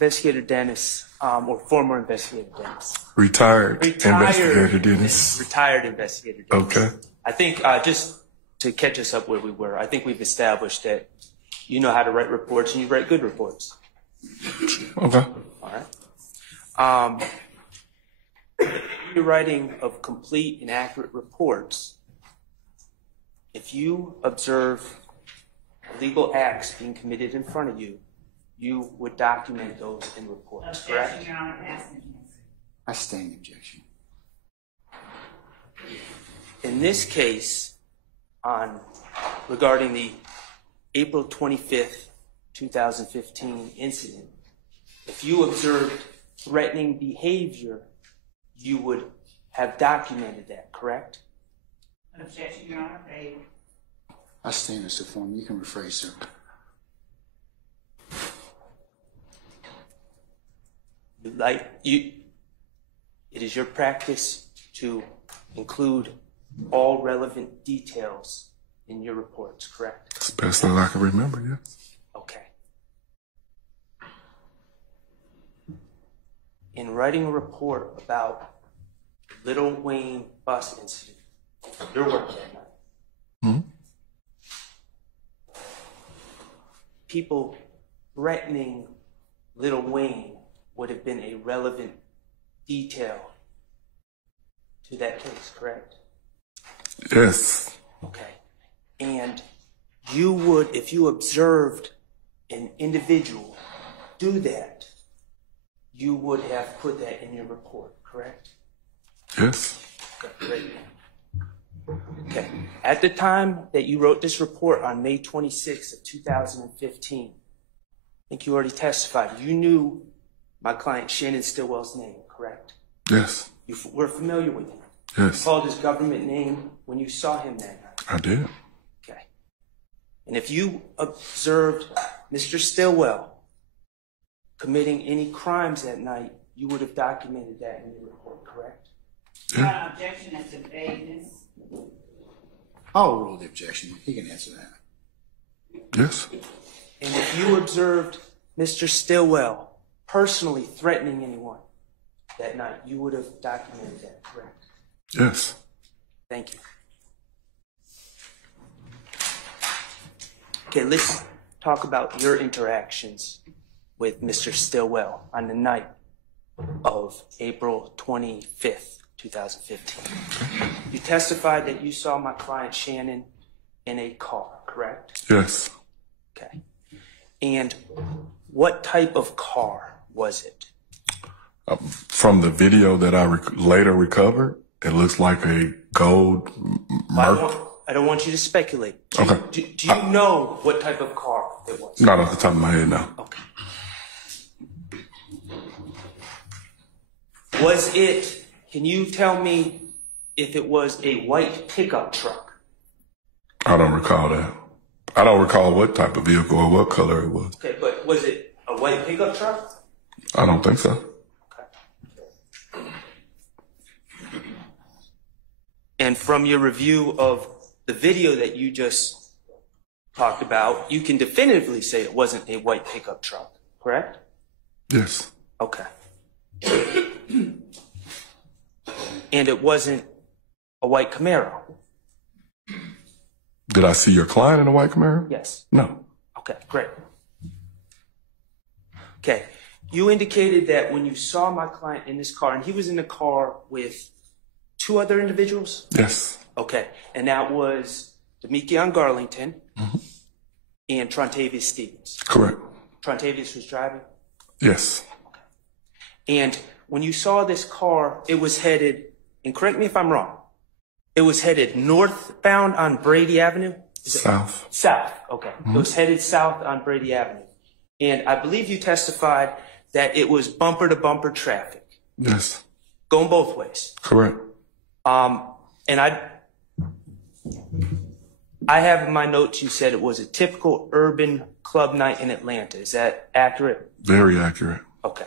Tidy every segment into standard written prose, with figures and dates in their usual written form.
Investigator Dennis, or former Investigator Dennis. Retired Investigator Dennis. Retired Investigator Dennis. Okay. I think, just to catch us up where we were, I think we've established that you know how to write reports and you write good reports. Okay. All right. You're writing of complete and accurate reports. If you observe illegal acts being committed in front of you, you would document those in reports, correct? Your Honor, I stand objection. In this case, regarding the April 25th, 2015 incident, if you observed threatening behavior, you would have documented that, correct? Objection, Your Honor. I stand as to form. You can rephrase, sir. It is your practice to include all relevant details in your reports, correct? It's the best that I can remember, yes. Okay. In writing a report about the Lil Wayne bus incident, your work that night, people threatening Lil Wayne would have been a relevant detail to that case, correct? Yes. Okay. And you would, if you observed an individual do that, you would have put that in your report, correct? Yes. Okay, great. Okay. At the time that you wrote this report on May 26th of 2015, I think you already testified, you knew my client Shannon Stillwell's name, correct? Yes. You were familiar with him? Yes. You called his government name when you saw him that night? I did. Okay. And if you observed Mr. Stillwell committing any crimes that night, you would have documented that in your report, correct? Your Honor, objection as to vagueness. I'll rule the objection. He can answer that. Yes. And if you observed Mr. Stillwell personally threatening anyone that night, you would have documented that, correct? Yes. Thank you. Okay, let's talk about your interactions with Mr. Stillwell on the night of April 25th, 2015. You testified that you saw my client Shannon in a car, correct? Yes. Okay. And what type of car was it? From the video that I later recovered, it looks like a gold Merc. I don't want you to speculate. Okay. Do you know what type of car it was? Not off the top of my head, no. Okay. Was it, can you tell me if it was a white pickup truck? I don't recall that. I don't recall what type of vehicle or what color it was. Okay, but was it a white pickup truck? I don't think so. Okay. And from your review of the video that you just talked about, you can definitively say it wasn't a white pickup truck, correct? Yes. Okay. And it wasn't a white Camaro? Did I see your client in a white Camaro? Yes. No. Okay, great. Okay. You indicated that when you saw my client in this car, and he was in the car with two other individuals? Yes. Okay. And that was Damekion Garlington and Trontavious Stevens? Correct. Trontavious was driving? Yes. Okay. And when you saw this car, it was headed, and correct me if I'm wrong, it was headed northbound on Brady Avenue? South. South, okay. It was headed south on Brady Avenue. And I believe you testified that it was bumper-to-bumper traffic. Yes. Going both ways. Correct. And I have in my notes you said it was a typical urban club night in Atlanta. Is that accurate? Very accurate. Okay.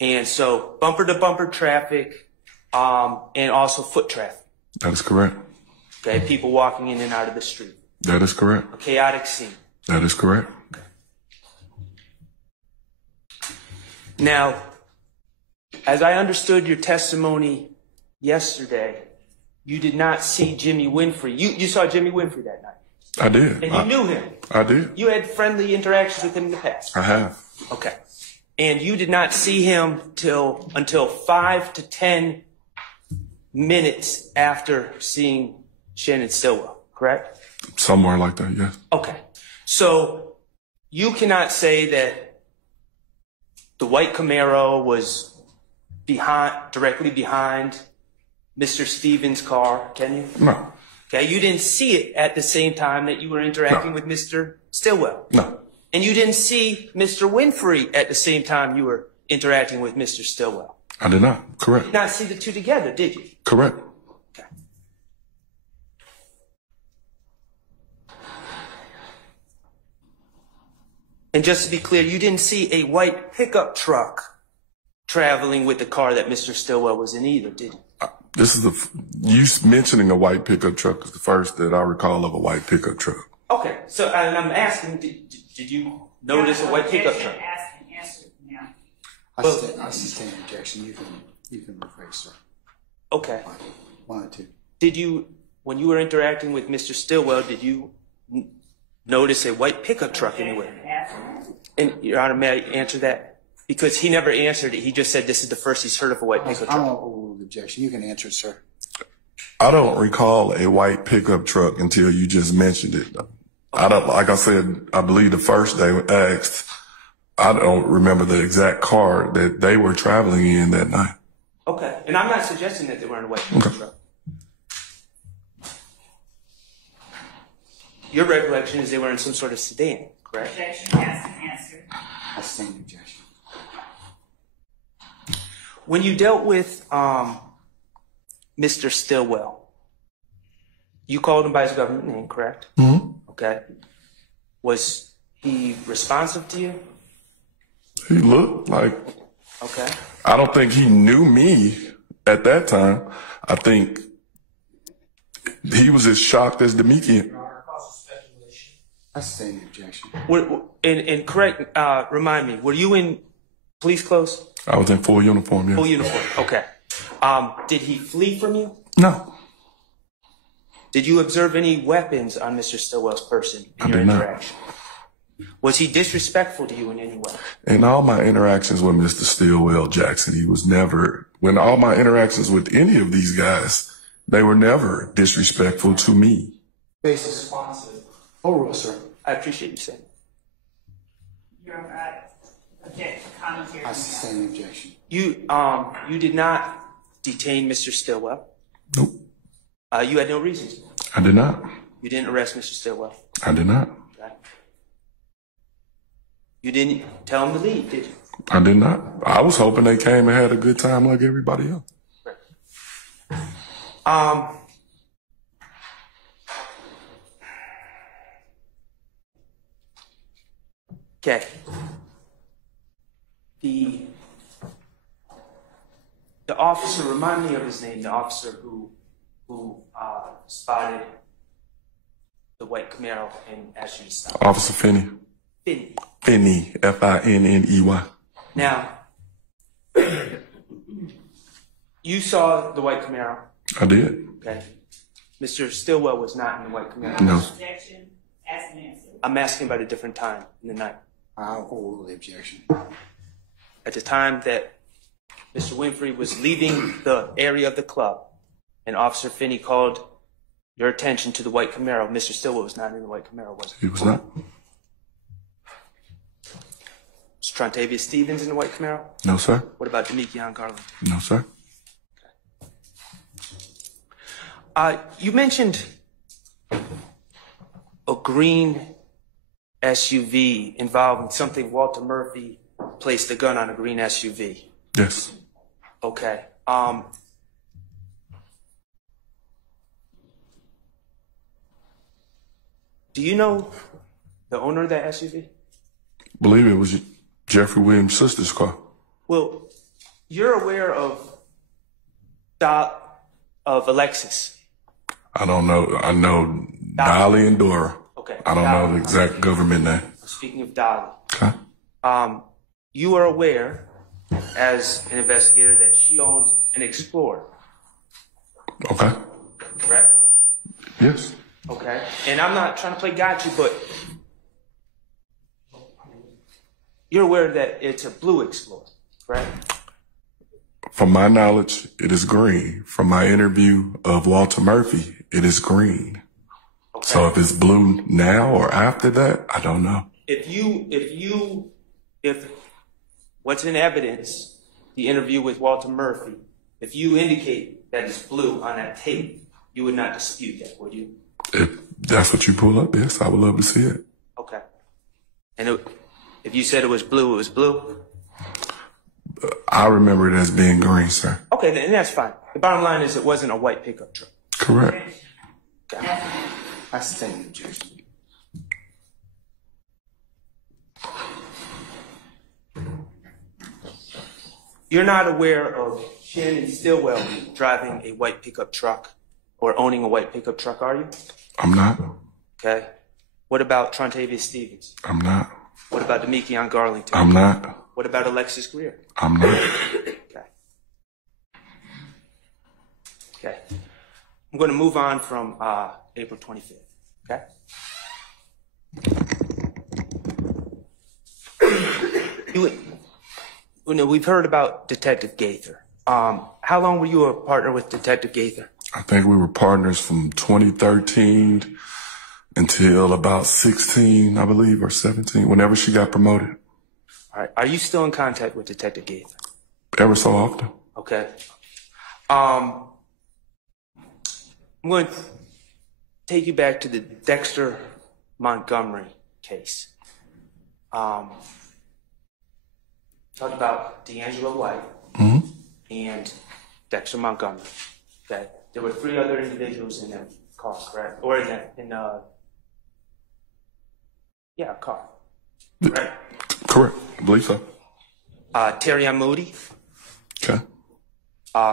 And so bumper-to-bumper traffic, and also foot traffic. That is correct. Okay, people walking in and out of the street. That is correct. A chaotic scene. That is correct. Okay. Now, as I understood your testimony yesterday, you did not see Jimmy Winfrey. You saw Jimmy Winfrey that night. I did. And you knew him. I did. You had friendly interactions with him in the past. I have. Okay. And you did not see him until 5 to 10 minutes after seeing Shannon Stillwell, correct? Somewhere like that, yes. Okay. So you cannot say that the white Camaro was directly behind Mr. Stevens' car, can you? No. Okay. You didn't see it at the same time that you were interacting with Mr. Stillwell. No. And you didn't see Mr. Winfrey at the same time you were interacting with Mr. Stillwell. I did not. Correct. You did not see the two together, did you? Correct. Okay. And just to be clear, you didn't see a white pickup truck traveling with the car that Mr. Stillwell was in either, did you? This is you mentioning a white pickup truck is the first that I recall of a white pickup truck. Okay. So and I'm asking, did you notice a white pickup truck? Ask and answer now. I sustain objection. You can rephrase, sir. Okay. One or two. Did you, when you were interacting with Mr. Stillwell, did you notice a white pickup truck anywhere? And Your Honor, may I answer that? Because he never answered it. He just said this is the first he's heard of a white pickup I truck. won't overrule the objection. You can answer it, sir. I don't recall a white pickup truck until you just mentioned it. I don't, like I said, I believe the first day asked, I don't remember the exact car that they were traveling in that night. Okay. And I'm not suggesting that they were in a white pickup truck. Your recollection is they were in some sort of sedan, correct? Objection, ask and answer. I sustain objection. When you dealt with Mr. Stillwell, you called him by his government name, correct? Mm-hmm. Okay. Was he responsive to you? He looked like, Okay. I don't think he knew me at that time. I think he was as shocked as Damekion. I sustain the objection. And correct, remind me, were you in police clothes? I was in full uniform, yes. Full uniform, okay. Did he flee from you? No. Did you observe any weapons on Mr. Stillwell's person in your interaction? Was he disrespectful to you in any way? In all my interactions with Mr. Stillwell Jackson, he was never, when all my interactions with any of these guys, they were never disrespectful to me. Basis responsive. Overrule, sir. I appreciate you saying that. Your objection, commentary. I sustain the objection. You did not detain Mr. Stillwell. Nope. You had no reason to. I did not. You didn't arrest Mr. Stillwell. I did not. Okay. You didn't tell him to leave, did you? I did not. I was hoping they came and had a good time like everybody else. Okay. The officer, remind me of his name, the officer who spotted the white Camaro and asked you to stop. Officer Finney. Finney. Finney, Finney. Now, you saw the white Camaro. I did. Okay. Mr. Stillwell was not in the white Camaro. No. Objection, ask and answer. I'm asking about a different time in the night. I'll overrule the objection. At the time that Mr. Winfrey was leaving the area of the club, and Officer Finney called your attention to the white Camaro. Mr. Stillwell was not in the white Camaro, was he? He was not. Was Trontavious Stevens in the white Camaro? No, sir. What about Damekion Garlington? No, sir. You mentioned a green SUV involving something Walter Murphy placed a gun on a green SUV. Yes. Okay. Do you know the owner of that SUV? Believe it was Jeffrey Williams' sister's car. Well, you're aware of Alexis. I don't know. I know Dolly and Dora. Okay. I don't know the exact government name. Speaking of Dolly. Okay. You are aware as an investigator that she owns an Explorer, Okay. correct? Yes. Okay. And I'm not trying to play gotcha, but you're aware that it's a blue Explorer, correct? From my knowledge, it is green. From my interview of Walter Murphy, it is green. Okay. So if it's blue now or after that, I don't know. If what's in evidence, the interview with Walter Murphy, if you indicate that it's blue on that tape, you would not dispute that, would you? If that's what you pull up, yes, I would love to see it. Okay. And if you said it was blue, it was blue? I remember it as being green, sir. Okay, then that's fine. The bottom line is it wasn't a white pickup truck. Correct. Okay. I sustain the objection. You're not aware of Shannon Stillwell driving a white pickup truck or owning a white pickup truck, are you? I'm not. Okay. What about Trontavious Stevens? I'm not. What about Damekion Garlington? I'm not. What about Alexis Greer? I'm not. Okay. Okay. I'm going to move on from April 25th. Okay? We've heard about Detective Gaither. How long were you a partner with Detective Gaither? I think we were partners from 2013 until about 16, I believe, or 17, whenever she got promoted. All right. Are you still in contact with Detective Gaither? Ever so often. Okay. I'm going to take you back to the Dexter Montgomery case. Talk about D'Angelo White and Dexter Montgomery. Okay. There were 3 other individuals in that car, correct? Or a car. Right? Correct. I believe so. Terry Moody, Okay.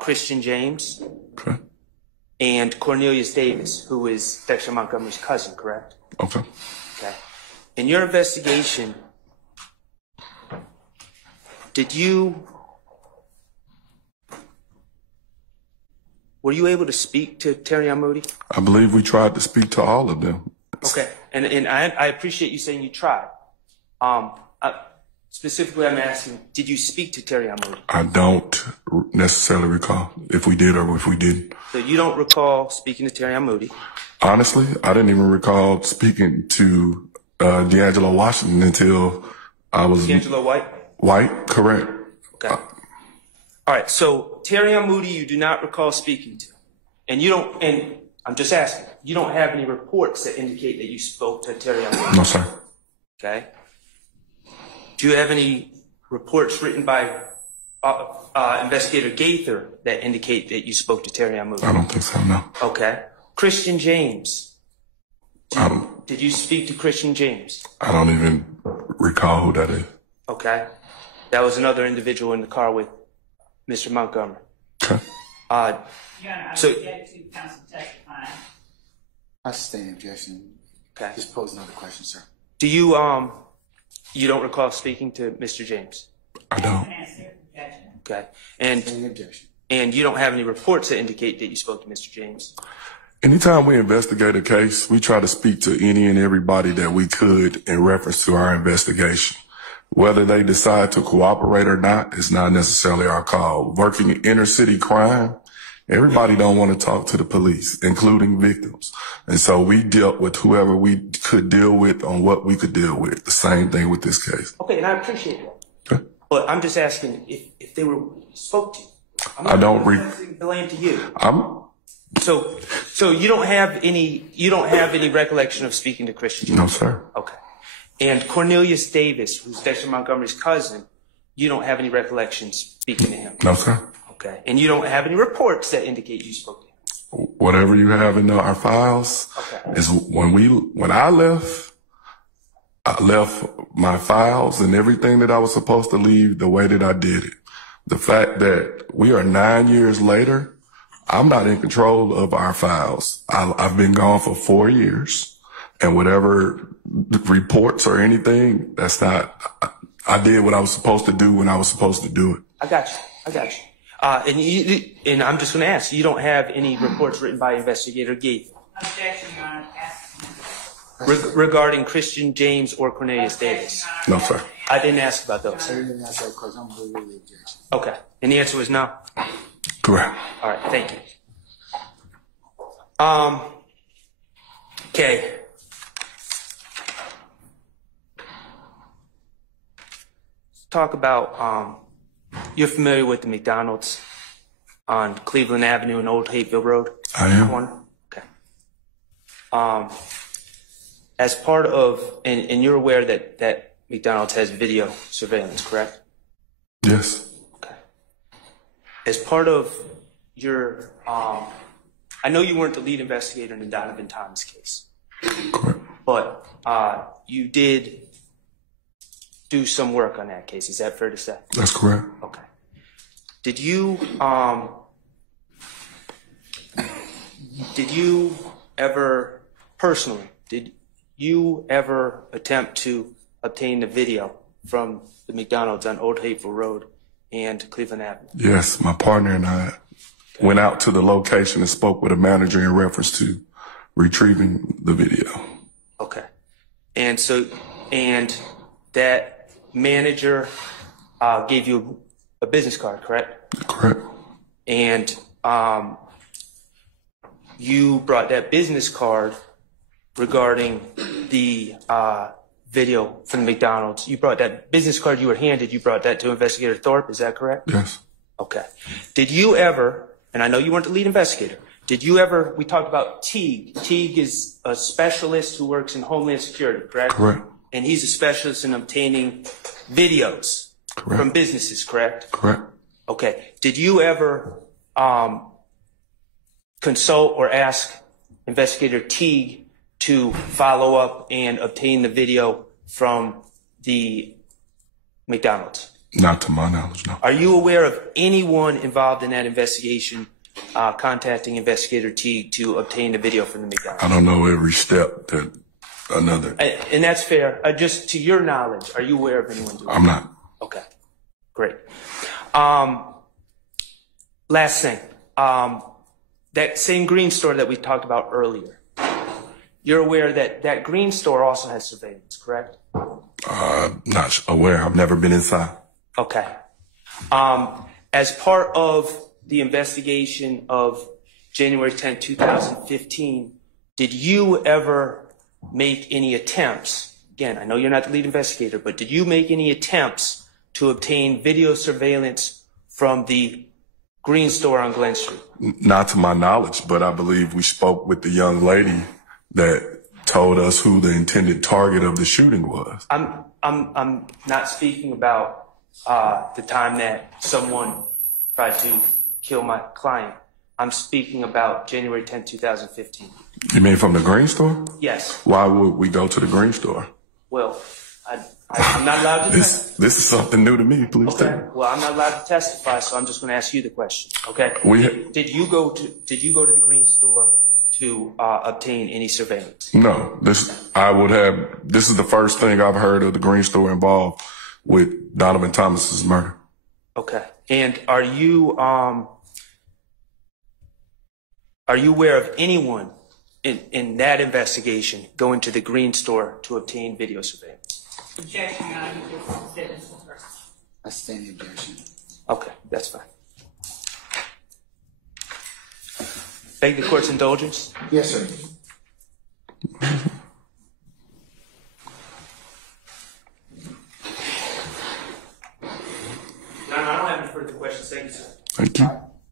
Christian James, Okay. and Cornelius Davis, who is Dexter Montgomery's cousin, correct? Okay. Okay. In your investigation, were you able to speak to Terry Moody? I believe we tried to speak to all of them. Okay. And I appreciate you saying you tried. Specifically, I'm asking, did you speak to Terry Moody? I don't necessarily recall if we did or if we didn't. So you don't recall speaking to Terry Moody? Honestly, I didn't even recall speaking to D'Angelo Washington until I was... D'Angelo White? White, correct. Okay. All right, so Terry Moody you do not recall speaking to. And you don't, and I'm just asking, you don't have any reports that indicate that you spoke to Terry Moody? No, sir. Okay. Do you have any reports written by Investigator Gaither that indicate that you spoke to Terry Moody? I don't think so, no. Okay. Christian James. Did you speak to Christian James? I don't even recall who that is. Okay. That was another individual in the car with Mr. Montgomery. Okay. Your Honor, I So- object to counsel testifying. I sustain the objection. Okay. Just pose another question, sir. Do you don't recall speaking to Mr. James? I don't. An answer, objection. Okay. Sustain the objection. And you don't have any reports that indicate that you spoke to Mr. James? Anytime we investigate a case, we try to speak to any and everybody that we could in reference to our investigation. Whether they decide to cooperate or not is not necessarily our call. Working in inner city crime, everybody don't want to talk to the police, including victims. And so we dealt with whoever we could deal with on what we could deal with. The same thing with this case. Okay, and I appreciate that. Okay. But I'm just asking if they spoke to you. I don't blame to you. I'm So you don't have any recollection of speaking to Christian James? no, sir. Okay. And Cornelius Davis, who's Dexter Montgomery's cousin, you don't have any recollection speaking to him? No, sir. Okay. And you don't have any reports that indicate you spoke to him? Whatever you have in our files Okay. is when I left my files and everything that I was supposed to leave the way that I did it. The fact that we are 9 years later, I'm not in control of our files. I've been gone for 4 years, and whatever reports or anything, I did what I was supposed to do when I was supposed to do it. I got you. And I'm just going to ask, you don't have any reports written by Investigator Gaith Objection, Your Honor. regarding Christian James or Cornelius Davis? No, sir. I didn't ask about those. I didn't ask that question. I'm going to rule the objection. Okay. And the answer was no? Correct. All right. Thank you. Okay. Let's talk about, you're familiar with the McDonald's on Cleveland Avenue and Old Hateville Road? I am. Corner? Okay. As part of, and you're aware that McDonald's has video surveillance, correct? Yes. Okay. As part of your, I know you weren't the lead investigator in the Donovan Thomas case, Correct. but you did do some work on that case. Is that fair to say? That's correct. Okay. Did you ever personally, did you ever attempt to obtain the video from the McDonald's on Old Hateville Road and Cleveland Avenue? Yes, my partner and I went out to the location and spoke with a manager in reference to retrieving the video. Okay. And so, and that manager gave you a business card, correct? Correct. And you brought that business card regarding the video from the McDonald's. You brought that business card you were handed, you brought that to Investigator Thorpe, is that correct? Yes. Okay. Did you ever, and I know you weren't the lead investigator, did you ever, we talked about Teague. Teague is a specialist who works in Homeland Security, correct? Correct. And he's a specialist in obtaining videos from businesses, correct? Correct. Okay. Did you ever consult or ask Investigator Teague to follow up and obtain the video from the McDonald's? Not to my knowledge, no. Are you aware of anyone involved in that investigation contacting Investigator Teague to obtain the video from the McDonald's? I don't know every step that another. And that's fair. Just to your knowledge, are you aware of anyone doing I'm that? not. Okay, great. Last thing, that same green store that we talked about earlier, you're aware that that green store also has surveillance, correct? Not aware. I've never been inside. Okay. As part of the investigation of January 10, 2015, did you ever make any attempts? Again, I know you're not the lead investigator, but did you make any attempts to obtain video surveillance from the green store on Glen Street? Not to my knowledge, but I believe we spoke with the young lady that told us who the intended target of the shooting was. I'm not speaking about the time that someone tried to kill my client. I'm speaking about January 10, 2015. You mean from the green store? Yes. Why would we go to the green store? Well, I'm not allowed to This is something new to me. Please tell Okay. me. Well, I'm not allowed to testify, so I'm just going to ask you the question. Okay. Did you go to the green store to obtain any surveillance? No. This is the first thing I've heard of the green store involved with Donovan Thomas's murder. Okay. And are you aware of anyone in that investigation going to the green store to obtain video surveillance? Objection, Your Honor. You just said this was first. I stand the objection. Okay, that's fine. Beg the court's indulgence. Yes, sir. No, I don't have any further questions. Thank you, sir. Thank you.